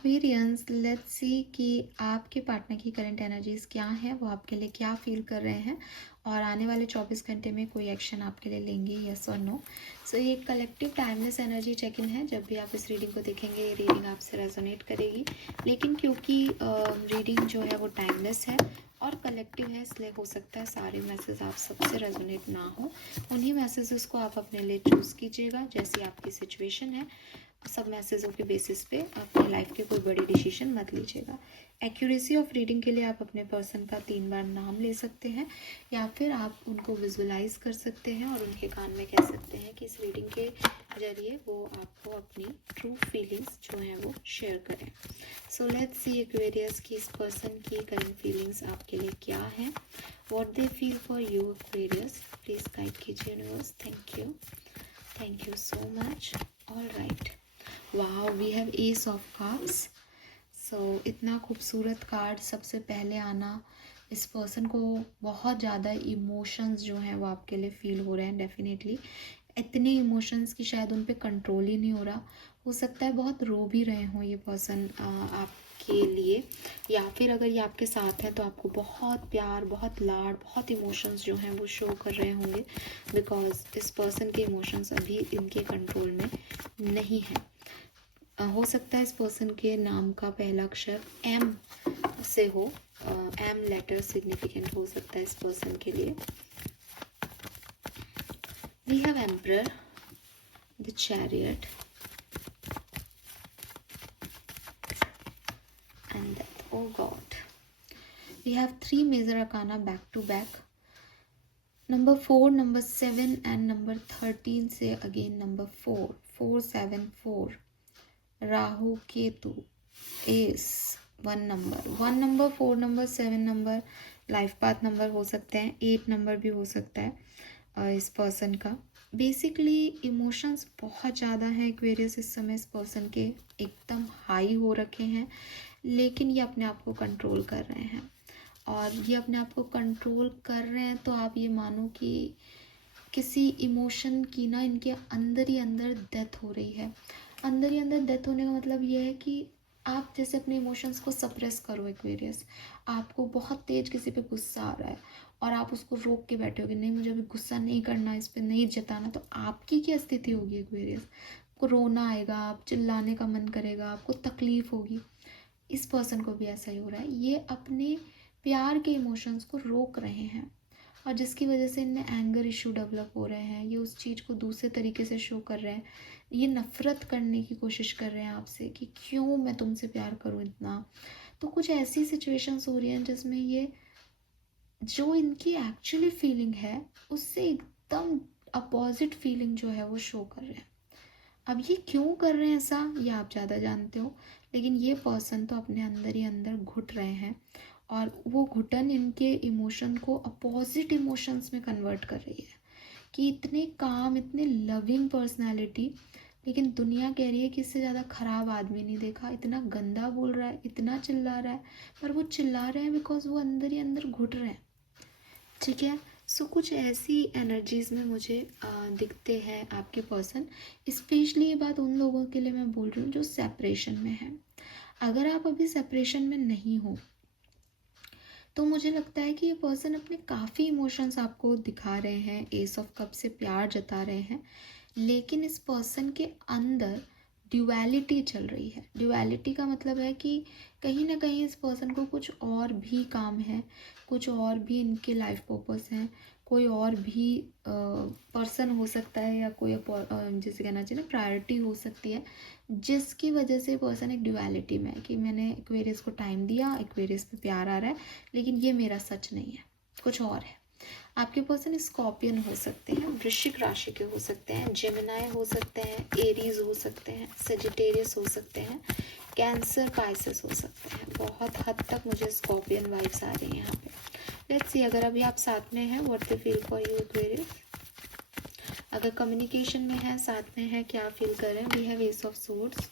Aquarians, let's see कि आपके partner की करंट एनर्जीज क्या हैं, वो आपके लिए क्या फील कर रहे हैं और आने वाले 24 घंटे में कोई एक्शन आपके लिए लेंगे, यस और नो। सो ये एक collective timeless energy check in है। जब भी आप इस रीडिंग को देखेंगे ये रीडिंग आपसे रेजोनेट करेगी, लेकिन क्योंकि रीडिंग जो है वो टाइमलेस है और कलेक्टिव है, इसलिए हो सकता है सारे मैसेज आप सबसे रेजोनेट ना हो। उन्हीं मैसेजेस को आप अपने लिए चूज़ कीजिएगा जैसी आपकी सिचुएशन है। सब मैसेजों के बेसिस पे अपनी लाइफ के कोई बड़ी डिसीजन मत लीजिएगा। एक्यूरेसी ऑफ रीडिंग के लिए आप अपने पर्सन का 3 बार नाम ले सकते हैं या फिर आप उनको विजुअलाइज कर सकते हैं और उनके कान में कह सकते हैं कि इस रीडिंग के जरिए वो आपको अपनी ट्रू फीलिंग्स जो हैं वो शेयर करें। सो लेट्स सी एक्वेरियस की इस पर्सन की करंट फीलिंग्स आपके लिए क्या हैं, what they feel for you Aquarius. Please guide कीजिए universe. Thank you so much. All right, wow, we have ace of cups. So इतना खूबसूरत कार्ड सबसे पहले आना, इस पर्सन को बहुत ज़्यादा इमोशंस जो हैं वो आपके लिए फील हो रहे हैं। डेफिनेटली इतने इमोशंस की शायद उन पे कंट्रोल ही नहीं हो रहा। हो सकता है बहुत रो भी रहे हों ये पर्सन आपके लिए, या फिर अगर ये आपके साथ है तो आपको बहुत प्यार, बहुत लाड, बहुत इमोशंस जो हैं वो शो कर रहे होंगे, बिकॉज इस पर्सन के इमोशंस अभी इनके कंट्रोल में नहीं है। हो सकता है इस पर्सन के नाम का पहला अक्षर एम से हो, एम लेटर सिग्निफिकेंट हो सकता है इस पर्सन के लिए। We have emperor, the chariot and death. Oh god, we have 3 major arcana back to back. Number 4, number 7 and number 13 से again number 4, 4, 7, 4। Rahu Ketu ace, 1 number, 1 number, 4 number, 7 number life path number हो सकते हैं, 8 number भी हो सकता है इस person का। बेसिकली इमोशंस बहुत ज़्यादा हैं एक्वेरियस इस समय इस पर्सन के, एकदम हाई हो रखे हैं, लेकिन ये अपने आप को कंट्रोल कर रहे हैं। और ये अपने आप को कंट्रोल कर रहे हैं तो आप ये मानो कि किसी इमोशन की ना इनके अंदर ही अंदर डेथ हो रही है। अंदर ही अंदर डेथ होने का मतलब ये है कि आप जैसे अपने इमोशंस को सप्रेस करो एक्वेरियस, आपको बहुत तेज़ किसी पे गुस्सा आ रहा है और आप उसको रोक के बैठे होगे, नहीं मुझे अभी गुस्सा नहीं करना, इस पर नहीं जताना, तो आपकी क्या स्थिति होगी एक्वेरियस? आपको रोना आएगा, आप चिल्लाने का मन करेगा, आपको तकलीफ होगी। इस पर्सन को भी ऐसा ही हो रहा है, ये अपने प्यार के इमोशंस को रोक रहे हैं और जिसकी वजह से इनमें एंगर इशू डेवलप हो रहे हैं। ये उस चीज़ को दूसरे तरीके से शो कर रहे हैं, ये नफ़रत करने की कोशिश कर रहे हैं आपसे कि क्यों मैं तुमसे प्यार करूं इतना। तो कुछ ऐसी सिचुएशंस हो रही हैं जिसमें ये जो इनकी एक्चुअली फीलिंग है उससे एकदम अपोजिट फीलिंग जो है वो शो कर रहे हैं। अब ये क्यों कर रहे हैं ऐसा, ये आप ज़्यादा जानते हो, लेकिन ये पर्सन तो अपने अंदर ही अंदर घुट रहे हैं और वो घुटन इनके इमोशन को अपोजिट इमोशंस में कन्वर्ट कर रही है कि इतने काम, इतने लविंग पर्सनालिटी, लेकिन दुनिया कह रही है कि इससे ज़्यादा ख़राब आदमी नहीं देखा, इतना गंदा बोल रहा है, इतना चिल्ला रहा है, पर वो चिल्ला रहे हैं बिकॉज वो अंदर ही अंदर घुट रहे हैं। ठीक है, सो कुछ ऐसी एनर्जीज़ में मुझे दिखते हैं आपके पर्सन। स्पेशली ये बात उन लोगों के लिए मैं बोल रही हूँ जो सेपरेशन में है। अगर आप अभी सेपरेशन में नहीं हो तो मुझे लगता है कि ये पर्सन अपने काफ़ी इमोशंस आपको दिखा रहे हैं, एस ऑफ कप से प्यार जता रहे हैं, लेकिन इस पर्सन के अंदर ड्यूअलिटी चल रही है। ड्यूअलिटी का मतलब है कि कहीं ना कहीं इस पर्सन को कुछ और भी काम है, कुछ और भी इनके लाइफ पर्पस हैं, कोई और भी पर्सन हो सकता है या कोई जैसे कहना चाहिए ना प्रायोरिटी हो सकती है, जिसकी वजह से पर्सन एक ड्यूअलिटी में है कि मैंने एक्वेरियस को टाइम दिया, एक्वेरियस पे प्यार आ रहा है, लेकिन ये मेरा सच नहीं है, कुछ और है। आपके पर्सन स्कॉर्पियन हो सकते हैं, वृश्चिक राशि के हो सकते हैं, जेमिनाई हो सकते हैं, एरीज हो सकते हैं, सेजिटेरियस हो सकते हैं, कैंसर, पाइसेस हो सकते हैं। बहुत हद तक मुझे स्कॉर्पियन वाइब्स आ रही हैं यहाँ पे। लेट्स सी अगर अभी आप साथ में हैं, what they feel for you Aquarius. अगर कम्युनिकेशन में है, साथ में है, क्या फील कर रहे हैं। We have ace of swords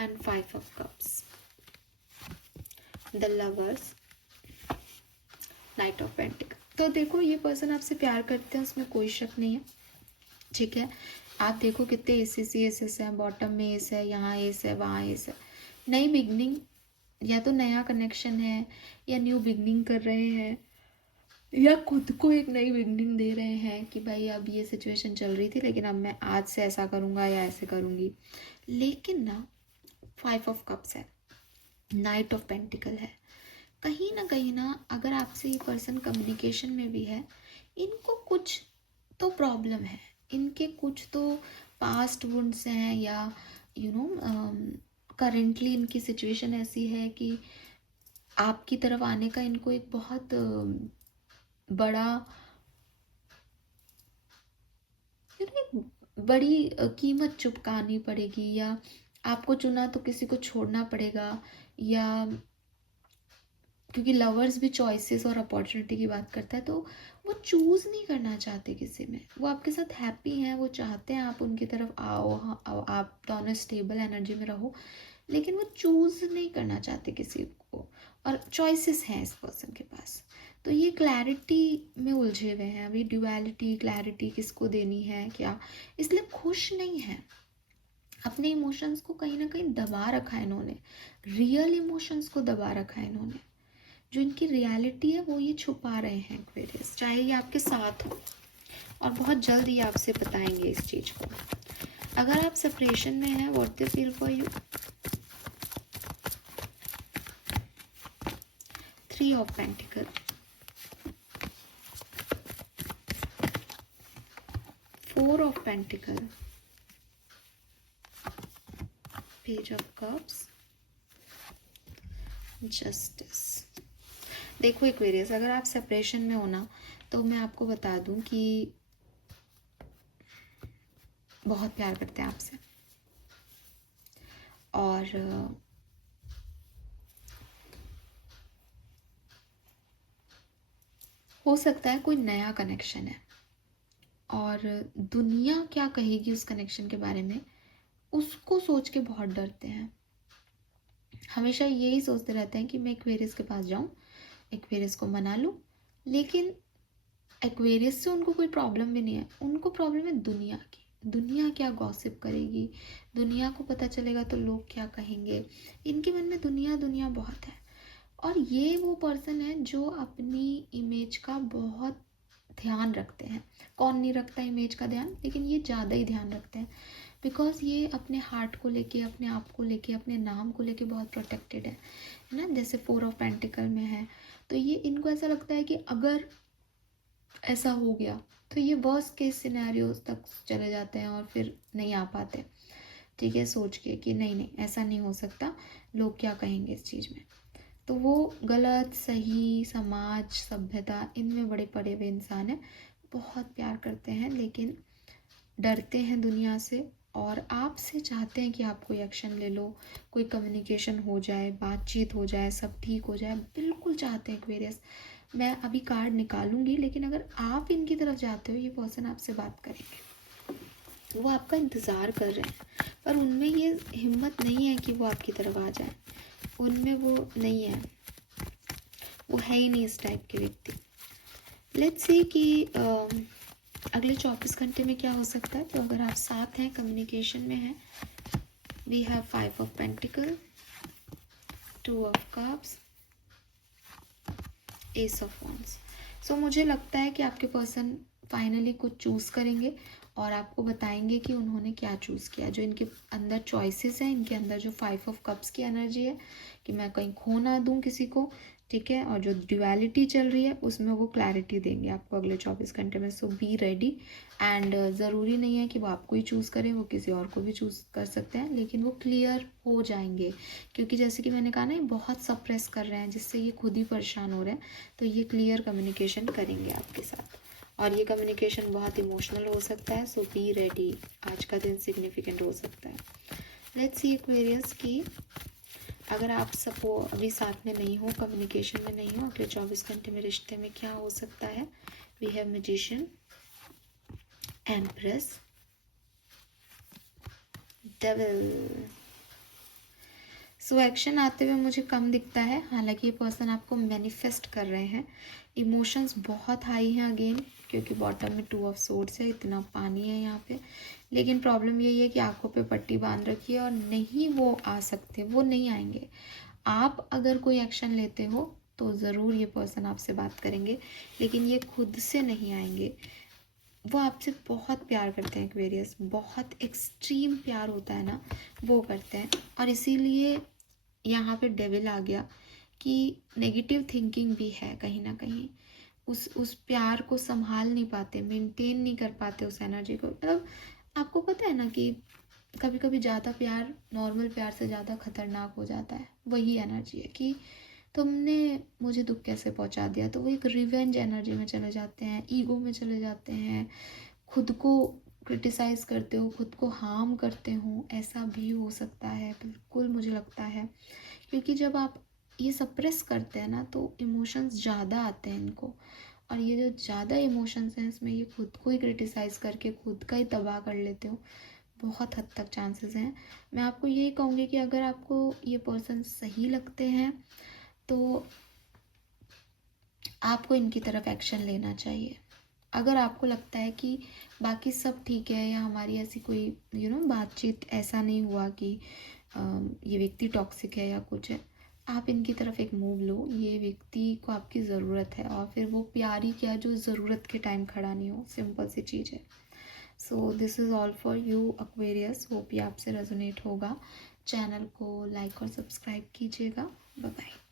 and 5 of cups, the lovers, knight of pentacle. तो देखो ये पर्सन आपसे प्यार करते हैं, उसमें कोई शक नहीं है। ठीक है, आप देखो कितने एस हैं, बॉटम में एस है, यहाँ एस है, वहाँ एस है, नई बिगनिंग, या तो नया कनेक्शन है, या न्यू बिगनिंग कर रहे हैं, या खुद को एक नई बिगनिंग दे रहे हैं कि भाई अब ये सिचुएशन चल रही थी लेकिन अब मैं आज से ऐसा करूँगा या ऐसे करूँगी। लेकिन ना 5 ऑफ कप्स है, नाइट ऑफ पेंटिकल है, कहीं ना अगर आपसे ये पर्सन कम्युनिकेशन में भी है, इनको कुछ तो प्रॉब्लम है, इनके कुछ तो पास्ट वुंड्स हैं, या यू नो करेंटली इनकी सिचुएशन ऐसी है कि आपकी तरफ आने का इनको एक बहुत बड़ा बड़ी कीमत चुकानी पड़ेगी, या आपको चुना तो किसी को छोड़ना पड़ेगा, या क्योंकि लवर्स भी चॉइसेस और अपॉर्चुनिटी की बात करता है, तो वो चूज़ नहीं करना चाहते किसी में, वो आपके साथ हैप्पी हैं, वो चाहते हैं आप उनकी तरफ आओ, हाँ आओ, आप दोनों स्टेबल एनर्जी में रहो, लेकिन वो चूज़ नहीं करना चाहते किसी को, और चॉइसेस हैं इस पर्सन के पास। तो ये क्लैरिटी में उलझे हुए हैं अभी, ड्यूअलिटी, क्लैरिटी किसको देनी है क्या, इसलिए खुश नहीं है। अपने इमोशंस को कहीं ना कहीं दबा रखा है इन्होंने, रियल इमोशंस को दबा रखा है इन्होंने, जो इनकी रियलिटी है वो ये छुपा रहे हैं एक्वेरियस, चाहे ये आपके साथ हो, और बहुत जल्द ये आपसे बताएंगे इस चीज़ को। अगर आप सेपरेशन में हैं, what they feel for you, 3 of pentacle, 4 of pentacle, page of cups, justice. देखो एक्वेरियस, अगर आप सेपरेशन में हो ना, तो मैं आपको बता दूं कि बहुत प्यार करते हैं आपसे, और हो सकता है कोई नया कनेक्शन है, और दुनिया क्या कहेगी उस कनेक्शन के बारे में, उसको सोच के बहुत डरते हैं। हमेशा यही सोचते रहते हैं कि मैं एक्वेरियस के पास जाऊं, एक्वेरियस को मना लूं, लेकिन एक्वेरियस से उनको कोई प्रॉब्लम भी नहीं है, उनको प्रॉब्लम है दुनिया की, दुनिया क्या गॉसिप करेगी, दुनिया को पता चलेगा तो लोग क्या कहेंगे, इनके मन में दुनिया दुनिया बहुत है। और ये वो पर्सन है जो अपनी इमेज का बहुत ध्यान रखते हैं। कौन नहीं रखता इमेज का ध्यान, लेकिन ये ज़्यादा ही ध्यान रखते हैं, बिकॉज ये अपने हार्ट को लेके, अपने आप को लेके, अपने नाम को लेके बहुत प्रोटेक्टेड है ना। जैसे 4 ऑफ पेंटिकल में है, तो ये इनको ऐसा लगता है कि अगर ऐसा हो गया तो ये वर्स्ट केस सिनेरियोज तक चले जाते हैं और फिर नहीं आ पाते, ठीक है, सोच के कि नहीं नहीं ऐसा नहीं हो सकता, लोग क्या कहेंगे इस चीज़ में। तो वो गलत सही, समाज, सभ्यता, इनमें बड़े पड़े हुए इंसान हैं, बहुत प्यार करते हैं लेकिन डरते हैं दुनिया से, और आपसे चाहते हैं कि आप कोई एक्शन ले लो, कोई कम्युनिकेशन हो जाए, बातचीत हो जाए, सब ठीक हो जाए, बिल्कुल चाहते हैं एक्वेरियस। मैं अभी कार्ड निकालूंगी, लेकिन अगर आप इनकी तरफ जाते हो, ये पर्सन आपसे बात करेंगे, वो आपका इंतज़ार कर रहे हैं, पर उनमें ये हिम्मत नहीं है कि वो आपकी तरफ आ जाए, उनमें वो नहीं है, वो है ही नहीं इस टाइप के व्यक्ति। लेट्स सी कि अगले 24 घंटे में क्या हो सकता है। तो अगर आप साथ हैं, कम्युनिकेशन में हैं, we have 5 of pentacle, 2 of cups, ace of wands. So मुझे लगता है कि आपके पर्सन फाइनली कुछ चूज़ करेंगे और आपको बताएंगे कि उन्होंने क्या चूज़ किया। जो इनके अंदर चॉइसेस हैं, इनके अंदर जो 5 ऑफ कप्स की एनर्जी है कि मैं कहीं खो ना दूँ किसी को, ठीक है, और जो ड्यूअलिटी चल रही है उसमें वो क्लैरिटी देंगे आपको अगले 24 घंटे में। सो बी रेडी, एंड ज़रूरी नहीं है कि वो आपको ही चूज़ करें, वो किसी और को भी चूज़ कर सकते हैं, लेकिन वो क्लियर हो जाएंगे, क्योंकि जैसे कि मैंने कहा ना, ये बहुत सप्रेस कर रहे हैं जिससे ये खुद ही परेशान हो रहे हैं। तो ये क्लियर कम्युनिकेशन करेंगे आपके साथ, और ये कम्युनिकेशन बहुत इमोशनल हो सकता है। सो बी रेडी, आज का दिन सिग्निफिकेंट हो सकता है। लेट्स सी एक्वेरियस की अगर आप अभी साथ में नहीं हो, कम्युनिकेशन में नहीं हो, अगले 24 घंटे में रिश्ते में क्या हो सकता है। We have magician, empress, devil, so action आते हुए मुझे कम दिखता है, हालांकि ये पर्सन आपको मैनिफेस्ट कर रहे हैं। इमोशंस बहुत हाई हैं अगेन, क्योंकि बॉटम में 2 ऑफ सोर्ड्स है, इतना पानी है यहाँ पे। लेकिन प्रॉब्लम यही है कि आंखों पे पट्टी बांध रखी है और नहीं वो आ सकते, वो नहीं आएंगे। आप अगर कोई एक्शन लेते हो तो ज़रूर ये पर्सन आपसे बात करेंगे, लेकिन ये खुद से नहीं आएंगे। वो आपसे बहुत प्यार करते हैं एक्वेरियस, बहुत एक्सट्रीम प्यार होता है ना, वो करते हैं। और इसीलिए यहाँ पे डेविल आ गया कि नेगेटिव थिंकिंग भी है कहीं ना कहीं। उस प्यार को संभाल नहीं पाते, मेंटेन नहीं कर पाते उस एनर्जी को। मतलब आपको पता है ना कि कभी कभी ज़्यादा प्यार नॉर्मल प्यार से ज़्यादा खतरनाक हो जाता है। वही एनर्जी है कि तुमने मुझे दुख कैसे पहुंचा दिया, तो वो एक रिवेंज एनर्जी में चले जाते हैं, ईगो में चले जाते हैं, खुद को क्रिटिसाइज़ करते हो, खुद को हार्म करते हो। ऐसा भी हो सकता है, बिल्कुल मुझे लगता है, क्योंकि जब आप ये सप्रेस करते हैं ना तो इमोशंस ज़्यादा आते हैं इनको। और ये जो ज़्यादा इमोशंस हैं इसमें ये खुद को ही क्रिटिसाइज़ करके खुद का ही तबाह कर लेते हो। बहुत हद तक चांसेस हैं। मैं आपको यही कहूँगी कि अगर आपको ये पर्सन सही लगते हैं तो आपको इनकी तरफ एक्शन लेना चाहिए। अगर आपको लगता है कि बाकी सब ठीक है, या हमारी ऐसी कोई बातचीत ऐसा नहीं हुआ कि ये व्यक्ति टॉक्सिक है या कुछ है, आप इनकी तरफ एक मूव लो। ये व्यक्ति को आपकी ज़रूरत है, और फिर वो प्यार ही क्या जो ज़रूरत के टाइम खड़ा नहीं हो, सिंपल सी चीज़ है। So this is all for you Aquarius, hope ये आपसे रेजोनेट होगा। चैनल को लाइक और सब्सक्राइब कीजिएगा। Bye bye.